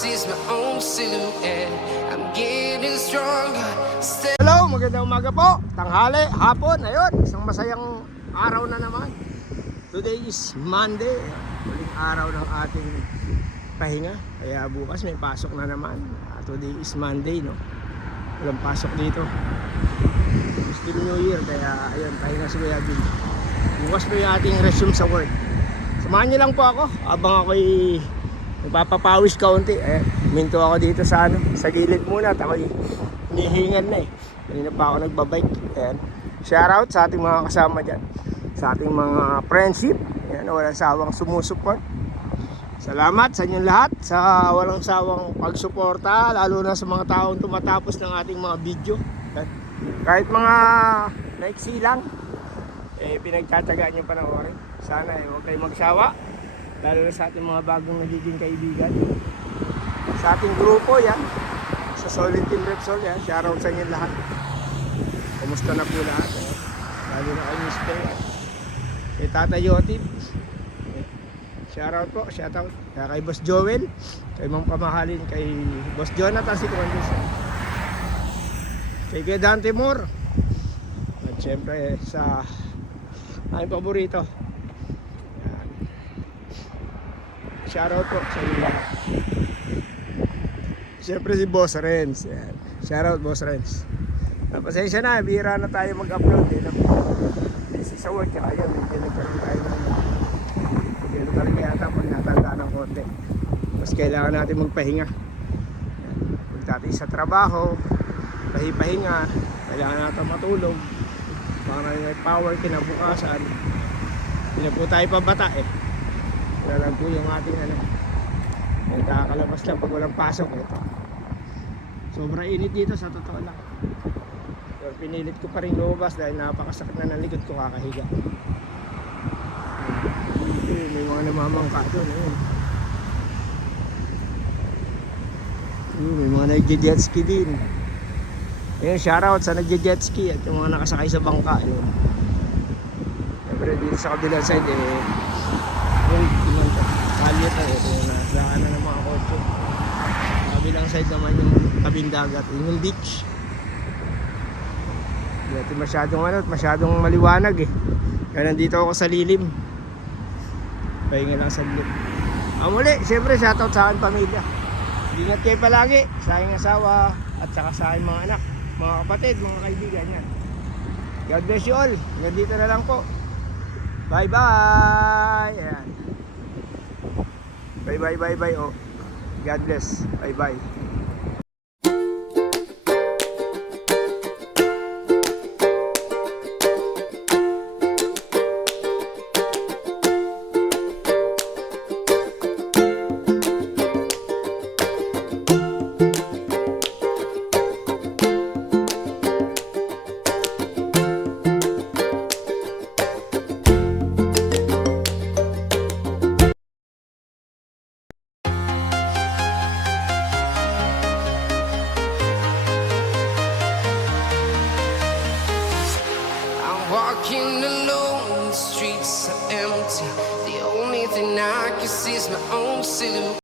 see is my own silhouette. I'm getting stronger. Hello, magandang umaga po, tanghali, hapon, ayun, isang masayang araw na naman. Today is Monday, huling araw ng ating pahinga. Kaya bukas may pasok na naman. Today is Monday, no? Walang pasok dito. Muslim New Year, kaya ayun, pahinga si Kuya Bill. Bukas po yung ating resume sa work. Samahan niyo lang po ako habang ako'y nagpapapawis kaunti. Minto ako dito sa gilid muna at ako'y hinihingan na eh. Kanina pa ako nagbabike. Ayan. Shoutout sa ating mga kasama dyan, sa ating mga friendship. Ayan, walang sawang sumusuport. Salamat sa inyong lahat sa walang sawang pagsuporta, lalo na sa mga taong tumatapos ng ating mga video. Kahit mga naiksi lang, pinagtatagaan nyo panoorin. Sana huwag kayong magsawa, lalo na sa ating mga bagong nagiging kaibigan. Sa ating grupo yan, sa Solid Team Repsol yan, shoutout sa inyong lahat. Kumusta na po lahat? Lalo na kayo Mr. Kay Tata Yotip, shoutout po, shoutout kay Boss Joel, kay Mang Pamahalin, kay Boss Jonathan si Kumandos, kay Dante Moore, at syempre sa aking paborito, shoutout po sa inyo. Syempre si Boss Renz, shoutout Boss Renz. Pasensya na, bihira na tayo mag-upload eh, no? Busy sa work, kaya yun, medyo nagkaroon tayo ng pero talaga yata pag natanda ng konti, mas kailangan natin magpahinga. Pag dati sa trabaho, pahipahinga, kailangan natin matulog para may power kinabukasan. Hindi na po tayo pabata eh. Wala lang po yung ating nagkakalabas lang pag walang pasok eh. Sobrang init dito sa totoo lang. Pero pinilit ko pa rin lumabas dahil napakasakit na ng likod ko kakahiga. May mga namamangka doon eh. May mga nagje-jet ski din. Ayun, shoutout sa nagje-jet ski at yung mga nakasakay sa bangka. Yun. Siyempre dito sa kabilang side yung kalyot na yung nasaan na ng mga kotse. Sa kabilang side naman yung tabing dagat, yung beach. Hindi masyadong maliwanag eh. Kaya nandito ako sa lilim. Pahinga lang sa lilim. Muli, siyempre shoutout sa aking pamilya. Ingat kayo palagi sa aking asawa at saka sa aking mga anak, mga kapatid, mga kaibigan yan. God bless you all. Hanggang dito na lang po. Bye bye. Ayan. Bye bye bye bye oh. God bless. Bye bye. Walking alone, the streets are empty. The only thing I can see is my own silhouette.